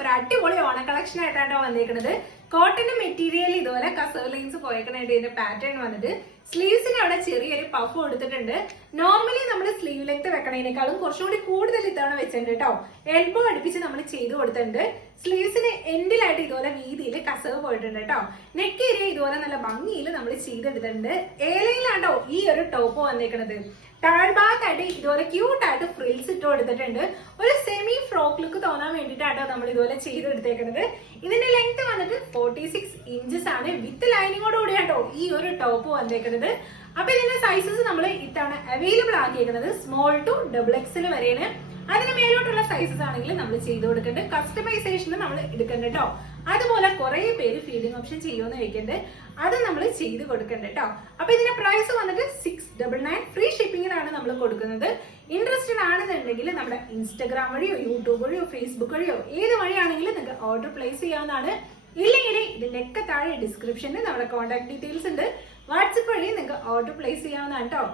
ഒരു അടിപൊളി ഓണ കളക്ഷൻ ആയിട്ടാണ് വന്നിരിക്കുന്നത്. കോട്ടന്റെ മെറ്റീരിയൽ ഇതുപോലെ കസവ് ലൈൻസ് പോയേക്കണായിട്ട് ഇതിന്റെ പാറ്റേൺ വന്നിട്ട് സ്ലീവ്സിന് അവിടെ ചെറിയൊരു പഫ് കൊടുത്തിട്ടുണ്ട്. നോർമലി നമ്മൾ സ്ലീവ് ലെങ്ത് വെക്കണതിനേക്കാളും കുറച്ചുകൂടി കൂടുതൽ ഇത്തവണ വെച്ചിട്ടുണ്ട് കേട്ടോ. എൽബോ അടുപ്പിച്ച് നമ്മൾ ചെയ്ത് കൊടുത്തിട്ടുണ്ട്. സ്ലീവ്സിന് എൻഡിലായിട്ട് ഇതുപോലെ വീതിയിൽ കസവ് പോയിട്ടുണ്ട് കേട്ടോ. നെക്ക് ഏരിയ ഇതുപോലെ നല്ല ഭംഗിയിൽ നമ്മൾ ചെയ്തെടുത്തിട്ടുണ്ട്. ഏലയിലാണ്ടോ ഈ ഒരു ടോപ്പ് വന്നേക്കുന്നത്. താഴ്ഭാഗത്തായിട്ട് ഇതുപോലെ ക്യൂട്ടായിട്ട് ഫ്രിൽസ് ഇട്ട് കൊടുത്തിട്ടുണ്ട്. ഒരു സെമി ഫ്രോക്ക് ലുക്ക് തോന്നാൻ വേണ്ടിയിട്ടാണ് നമ്മൾ ഇതുപോലെ ചെയ്തെടുത്തേക്കുന്നത്. ഇതിന്റെ ലെങ്ത് വന്നിട്ട് 46 ഇഞ്ചസ് ആണ്. വിത്ത് ലൈനിങ്ങോട് കൂടിയാട്ടോ ഈ ഒരു ടോപ്പ് വന്നേക്കുന്നത്. അപ്പൊ ഇതിന്റെ സൈസസ് നമ്മൾ ഇത്തവണ അവൈലബിൾ ആക്കിയേക്കുന്നത് സ്മോൾ ടു XXL വരെയാണ്. അതിന് മേലോട്ടുള്ള സൈസസ് ആണെങ്കിൽ നമ്മൾ ചെയ്ത് കൊടുക്കേണ്ടത് കസ്റ്റമൈസേഷന് നമ്മൾ എടുക്കണ്ട കേട്ടോ. അതുപോലെ കുറെ പേര് ഫീഡിംഗ് ഓപ്ഷൻ ചെയ്യുമെന്ന് ചോദിക്കണ്ടേ, അത് നമ്മൾ ചെയ്ത് കൊടുക്കണ്ട കേട്ടോ. അപ്പൊ ഇതിന്റെ പ്രൈസ് വന്നിട്ട് 699 ഫ്രീ ഷിപ്പിംഗിനാണ് നമ്മൾ കൊടുക്കുന്നത്. ഇൻട്രസ്റ്റഡ് ആണെന്നുണ്ടെങ്കിൽ നമ്മുടെ ഇൻസ്റ്റാഗ്രാം വഴിയോ യൂട്യൂബ് വഴിയോ ഫേസ്ബുക്ക് വഴിയോ ഏത് വഴിയാണെങ്കിലും നിങ്ങൾക്ക് ഓർഡർ പ്ലേസ് ചെയ്യാവുന്നതാണ്. ഇല്ലെങ്കിൽ ഇതിന്റെ ഒക്കെ താഴെ ഡിസ്ക്രിപ്ഷനിൽ നമ്മുടെ കോൺടാക്ട് ഡീറ്റെയിൽസ് ഉണ്ട്. വാട്സപ്പ് വഴി നിങ്ങൾക്ക് ഓർഡർ പ്ലേസ് ചെയ്യാവുന്നതാണ് കേട്ടോ.